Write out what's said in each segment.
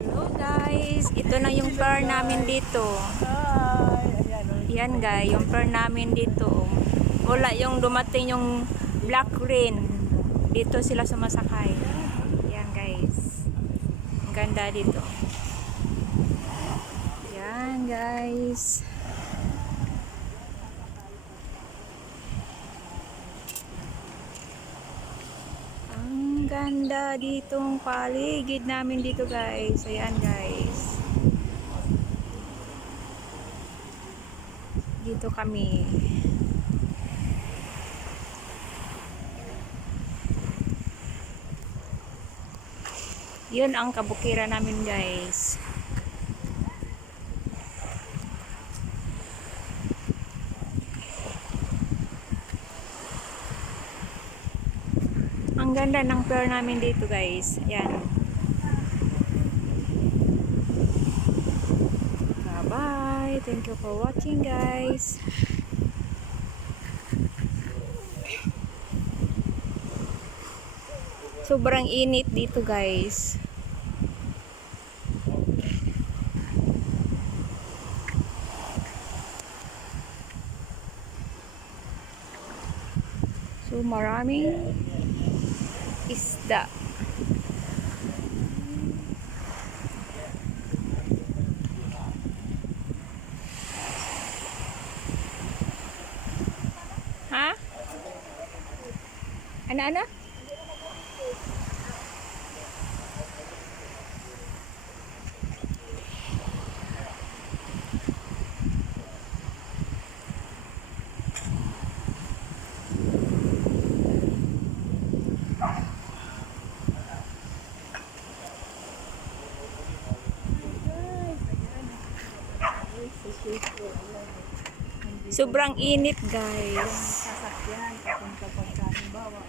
Hello guys, ito na yung pair namin dito. Yan guys, yung pair namin dito. Wala yung dumating yung black rain. Dito sila sumasakay. Yan guys. Ang ganda dito. Yan guys. Ang ganda ditong paligid namin dito guys. Ayan guys. Dito kami. Yun ang kabukiran namin guys. Ang ganda ng pair namin dito guys. Yan. Bye-bye. Thank you for watching guys. Sobrang init dito guys. So maraming isda. Ha? Ano? Sobrang init guys. Sasakyan papunta pagka halimbawa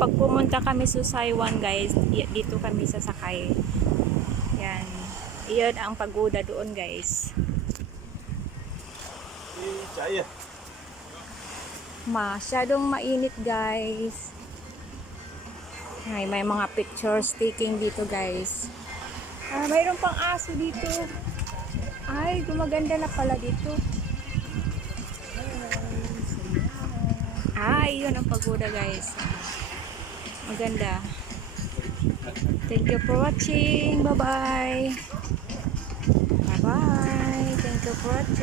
Pag pumunta kami sa Saiwan guys, dito kami sasakay. Yan. Iyon ang pagoda doon guys. Masyadong mainit guys. Ay, may mga pictures taking dito guys. Mayroon pang aso dito. Ay, gumaganda na pala dito. Yun ang pagoda guys. Maganda. Thank you for watching. Bye-bye. Bye-bye. Thank you for watching.